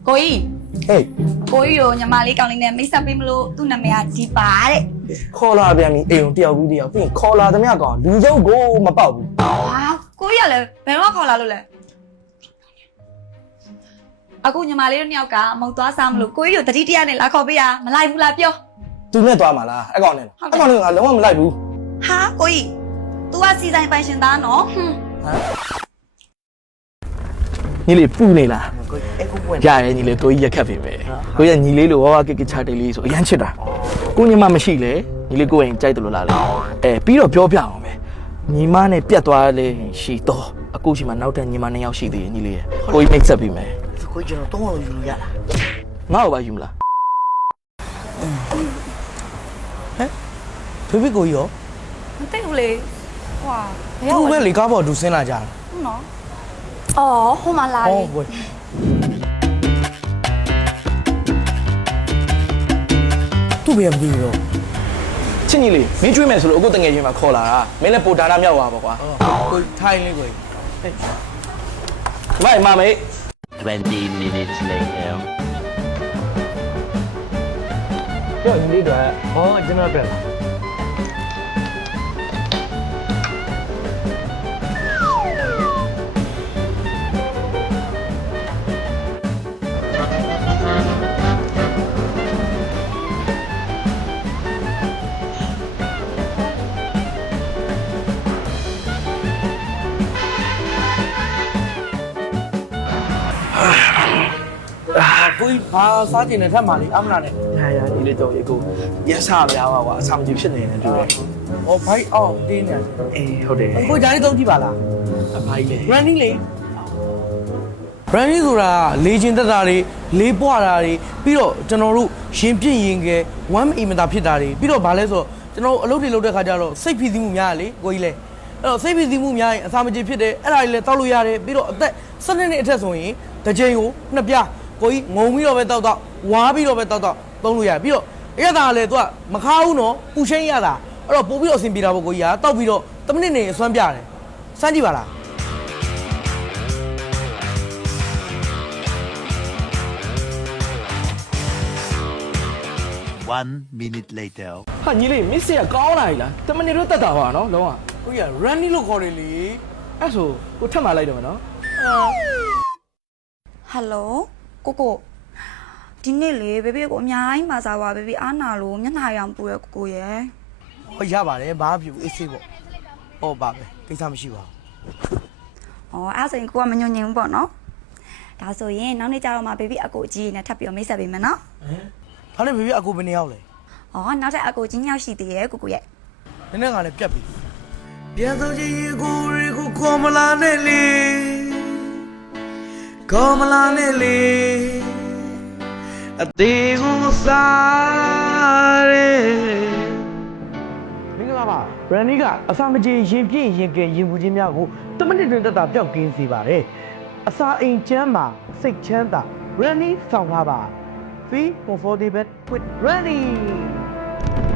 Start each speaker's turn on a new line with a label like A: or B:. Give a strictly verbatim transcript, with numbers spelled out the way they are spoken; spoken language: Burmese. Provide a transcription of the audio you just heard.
A: ကိုကြီး
B: ဟေး
A: ကိုကြီးရောညီမလေးကောင်းလေးနဲ့မိတ်ဆက်ပေးမလို့သူ့နာမည်ကဒီပါတဲ့
B: ခေါ်လာပြန်ပြီအိမ်ကိုတယောက်ပြီးတယောက်ပြီးခေါ်လာသမျှကောင်လူစုပ်ကိုမပေါက်ဘူး
A: ဟာကိုကြီးကလည်းဘယ်တော့ခေါ်လာလို့လဲအခုညီမလေးတို့နှစ်ယောက်ကမုတ်သွားစားမလို့ကိုကြီးရောတတိတရနဲ့လာခေါ်ပေးရမလိုက်ဘူးလားပြော
B: သူနဲ့သွားမှာလားအဲ့ကောင်နဲ့အဲ့ကောင်နဲ့ငါလုံးဝမလိုက်ဘူး
A: ဟာကိုကြီး तू ကစီဆိုင်ပိုင်ရှင်သားနော်ဟွန်း
B: ညီလေးပူနေလားရရဲညီလေးကိုကြီးရက်ခတ်ပြီပဲကိုကြီးကညီလေးလိုဝါဝါကစ်ကစ်ချာတေးလေးဆိုအရန်ချစ်တာကိုညီမမရှိလေညီလေးကိုရင်ကြိုက်တယ်လို့လားလေအဲပြီးတော့ပြောပြအောင်ပဲညီမနဲ့ပြတ်သွားလေရှိတော့အခုရှိမှနောက်ထပ်ညီမနှစ်ယောက်ရှိသေးတယ်ညီလေးကိုကြီးမိတ်ဆက်ပြီမယ်
C: ကိုကျွန်တော်တော့ယူရလား
B: ငါ့ကိုပါယူမလား
C: ဟဲ့ဖေဖေကိုရော
A: မသိဘူးလေဟွာဘယ်
C: ရောက်လဲသူပဲလေကားပေါ်သူဆင်းလာကြတာ
A: ဟုတ်နော်အော်ဟိုမှာလာပြီ
C: ဟုတ်သူ့ဘယ်မပြီးတော့
B: ချင်းကြီးလေးမင်းကျွေးမယ်ဆိုလို့အခုတငယ်ချင်းမှာခေါ်လာတာမင်းလည်းပိုဒါနာမြောက်သွားပါကွာ
C: ကိုထိုင်လေးကို
B: မိုင်မမေ
D: twenty minutes later
B: ပြောညီလေးတော့ဟောကျွန်တော်ပြန်လာ
C: ကိုဘာစားကျင်တဲ့ထက်မှလေအမနာနဲ့
B: ရရညီလေးတော့ရေကိုရက်ဆများပါကွာအဆမကြီးဖြစ်နေတယ်တွေ့တယ်
C: ဟောဘိုက်အောင်တင်းနေတယ်
B: အေးဟုတ်တယ်
C: ကိုဒါလေးသုံးကြည့်ပါလား
B: အဖိုင်းလေ
C: branding လေ branding ဆိုတာလေချင်တက်တာတွေလေးပွားတာတွေပြီးတော့ကျွန်တော်တို့ရင်ပြင့်ရင်ကဲ one အီမတာဖြစ်တာတွေပြီးတော့ဗာလဲဆိုတော့ကျွန်တော်အလုပ်တွေလုပ်တဲ့ခါကျတော့စိတ်ဖိစီးမှုများလေကိုကြီးလေအဲ့တော့စိတ်ဖိစီးမှုများရင်အစာမကြေဖြစ်တယ်အဲ့ဒါတွေလည်းတောက်လို့ရတယ်ပြီးတော့အသက်၁၂နှစ်အထက်ဆိုရင်တစ်ချိန်ကိုနှစ်ပြားကိုကြီးငုံပြီးတော့ပဲတောက်တော့ဝါပြီးတော့ပဲတောက်တော့သုံးလို့ရတယ်ပြီးတော့အဲ့ဒါလည်းသူကမခါဘူးနော်ပူချင်းရတာအဲ့တော့ပို့ပြီးတော့အဆင်ပြေတာပေါ့ကိုကြီးကတောက်ပြီးတော့တစ်မိနစ်နေအစွမ်းပြတယ်စမ်းကြည့်ပါလား
D: one minute later
B: ဟာညီလေးမစ်စ်ကကောင်းလာပြီလားတမနေတော့တက်တာပါနော်လုံးဝ
C: ကိုကြီးက runny လို့ခေါ်တယ်လေ
B: အဲ့ဆိုကိုထပ်มาလိုက်တော့မယ်နော်
A: ဟယ်လိုကိုကိုဒီနေ့လေဘေဘေကိုအများကြီးမာစားပါဘေဘေအားနာလို့မျက်နှာရောင်ပူရကိုကိုရဲ့
C: ဟောရပါတယ်ဘာဖြစ်ဘူးအေးဆေးပေါ့ဟောပါပဲကိစ္စမရှိပါ
A: ဘူးဩအဲ့ဆိုရင်ကိုကမညွန့်ညင်ဘူးပေါ့နော်ဒါဆိုရင်နောက်နေ့ကျတော့မှဘေဘေအကိုကြီးနဲ့ထပ်ပြီးမိတ်ဆက်ပေးမယ်နော်
C: ဟမ်ဒါနဲ့ဘေဘေအကိုဘယ်နှစ်ယောက်လဲ
A: ဩနောက်ထပ်အကိုကြီးညောက်ရှိသေးရဲ့ကိုကိုရဲ့
C: နည်းနည်းကလည်းပြတ်ပြီပြန်ဆုံးချင်ရေကိုရေကိုခေါ်မလာနဲ့လေခေါ်မလာနဲ့လေအသေးကိုစားရဲမင်္ဂလာပါဘရန်နီကအစာမကြေရင်ပြည့်ရင်ကဲရင်ပူခြင်းများကိုတမိနစ်တွင်တက်တာပျောက်ကင်းစေပါတယ်အစာအိမ်ချမ်းမှာစိတ်ချမ်းသာဘရန်နီဆောင်ထားပါ Feel comfortable with Randy